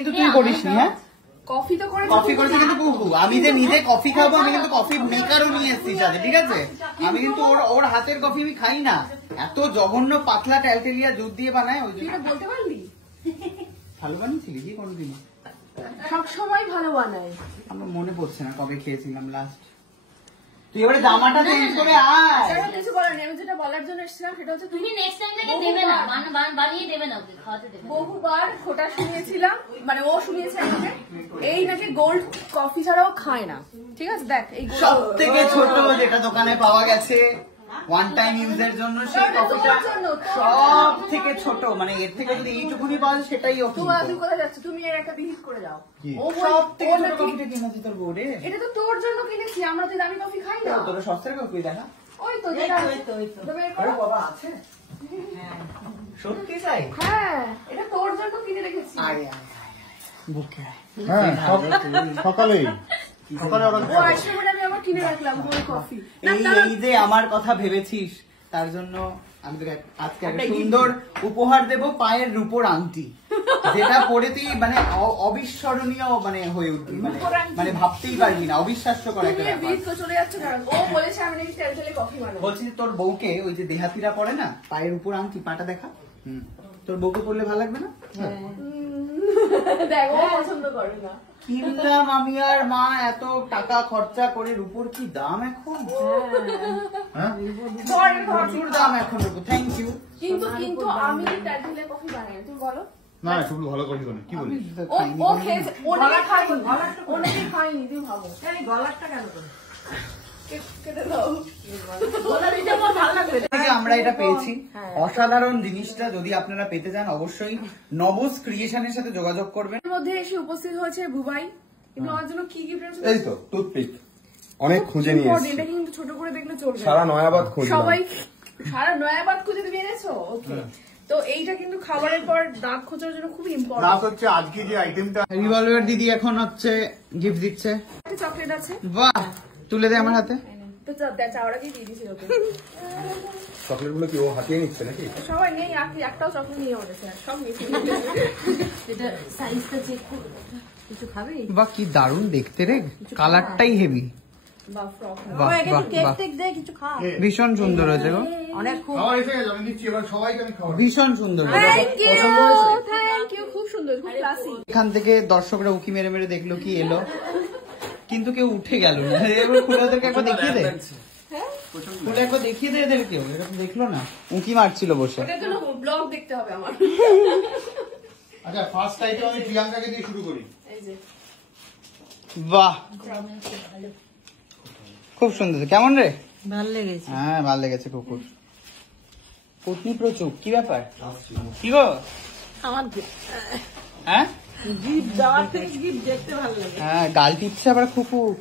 কিন্তু তুই করিসনি। হ্যাঁ কফি তো করে কফি করেছে কিন্তু কুকু। আমি যে নিজে কফি খাবো, আমি কিন্তু কফি মেকারও নিয়ে এসেছি সাথে, ঠিক আছে? আমি কিন্তু ওর হাতের কফি আমি খাই না। এত জঘন্য পাতলা ট্যালটেলিয়া দুধ দিয়ে বানায়। ওই জন্য বলতে পারলি ভালো বানিয়েছিলি কি কোনোদিন? সব সময় ভালো বানায়। আমার মনে পড়ছে না কবে খেয়েছিলাম লাস্ট। তুই এবারে জামাটা চেঞ্জ করে আয়। কিছু বলার নেই, আমি যেটা বলার জন্য এসেছিলাম সেটা হচ্ছে তুমি নেক্সট টাইম থেকে দেবে না, বানিয়ে দেবে না, ওকে খাওয়াতে দেবে। বহুবার খোটা শুনিয়েছিলাম, মানে ও শুনিয়েছে আমাকে এই নাকি গোল্ড কফি ছাড়াও খায় না। ঠিক আছে দেখ, এই সব থেকে ছোট যেটা দোকানে পাওয়া গেছে ওয়ান টাইম ইউজের জন্য, সেই কফিটা সব থেকে ছোট, মানে এর থেকে যদি এইটুকুনি পাওয়া যায় সেটাই ওকে। তুমি কোথায় যাচ্ছ? তুমি এর একটা বিহিত করে যাও। ও সব থেকে ছোট কফিটা কিনেছি তোর বোর্ডে। এটা তো তোর জন্য কিনেছি, আমরা তো দামি কফি খাই না। তোর সস্তার কফি দেখা। ওই তো যেটা আরে বাবা আছে। সত্যি তাই? হ্যাঁ, এটা তোর জন্য কিনে রেখেছি। আয় আয় বুকে। হ্যাঁ সকালেই ও আসলে বলে আমি আবার কিনে রাখলাম গোল্ড কফি। এই যে আমার কথা ভেবেছিস, তার জন্য আমি তোকে আজকে একটা সুন্দর উপহার দেব, পায়ের রূপোর আংটি, যেটা পরে তুই মানে অবিস্মরণীয় মানে হয়ে উঠবি, মানে ভাবতেই পারবি না, অবিশ্বাস্যকর একটা ব্যাপার। চলে যাচ্ছে কারণ ও বলেছে আমি নাকি টেলটেলে কফি বানাবো। বলছি তোর বউকে ওই যে দেহাতিরা পরে না পায়ের উপর আংটি, পাটা দেখা, তোর বউকে পরলে ভালো লাগবে না? দেখ ও পছন্দ করে না। কিনলাম আমি আর মা, এত টাকা খরচা করে, রূপোর কি দাম এখন। প্রচুর দাম এখন রূপোর। Thank you. কিন্তু আমি টেলটেলে কফি বানাই, তুমি বলো। না খুব ভালো কফি বানাই, কি বলিস? ও খেয়েছে, ও নাকি খায়নি, ও নাকি খায়নি, তুমি ভাবো গলাটা কেন করে কেটে দাও। আমরা এটা পেয়েছি, অসাধারণ জিনিসটা যদি আপনারা পেতে চান অবশ্যই নবস ক্রিয়েশনের সাথে যোগাযোগ করবেন। এর মধ্যে এসে উপস্থিত হয়েছে বুবাই, কিন্তু আমার জন্য কি গিফট এনেছে? এই তো টুথপিক অনেক খুঁজে নিয়ে এসেছি, এটা কিন্তু ছোট করে দেখলে চলবে। সারা নয়াবাদ খুঁজলাম। সবাই সারা নয়াবাদ খুঁজে তুমি এনেছো? ওকে, তো এইটা কিন্তু খাবারের পর দাঁত খোঁচার জন্য খুব ইম্পর্টেন্ট। রাত হচ্ছে আজকে যে আইটেমটা। রিভলভার দিদি এখন হচ্ছে গিফট দিচ্ছে। একটা চকলেট আছে, বাহ, তুলে দে আমার হাতে। তো চাওয়াটা কি দিয়ে দিয়েছিল ওকে। চকলেট গুলো কি ও হাতিয়ে নিচ্ছে নাকি? সবাই নেই, একটাও চকলেট নিয়ে গেছে, সব নিচে। এটা সাইজটা চেক করো, কিছু খাবে? বাহ কি দারুণ দেখতে রে, কালারটাই হেভি। বা ফ্রক বাহ বাহ বাহ, কিছু খা। ভীষণ সুন্দর হয়েছে গো, অনেক খুব খাওয়া এসে গেছে, আমি দিচ্ছি এবার সবাইকে আমি খাওয়া। ভীষণ সুন্দর হয়েছে। থ্যাংক ইউ, খুব সুন্দর, খুব ক্লাসি। এখান থেকে দর্শকরা উকি মেরে মেরে দেখলো কি এলো, কিন্তু কেউ উঠে গেল না। এবার খুলে ওদেরকে একবার দেখিয়ে দে, খুলে একবার দেখিয়ে দে এদের, কেউ এরকম দেখলো না, উঁকি মারছিল বসে। এটার জন্য ব্লগ দেখতে হবে আমার। আচ্ছা ফার্স্ট আইটেম আমি প্রিয়াঙ্কাকে দিয়ে শুরু করি। এই যে বাহ খুব সুন্দর, কেমন রে? ভালো লেগেছে। হ্যাঁ ভালো লেগেছে কুকুর। পত্নী প্রচুর, কি ব্যাপার? কি গো? আমার হ্যাঁ গিফট দেওয়ার থেকে গিফট দেখতে ভালো লাগে। হ্যাঁ গাল টিপছে আবার কুকুর।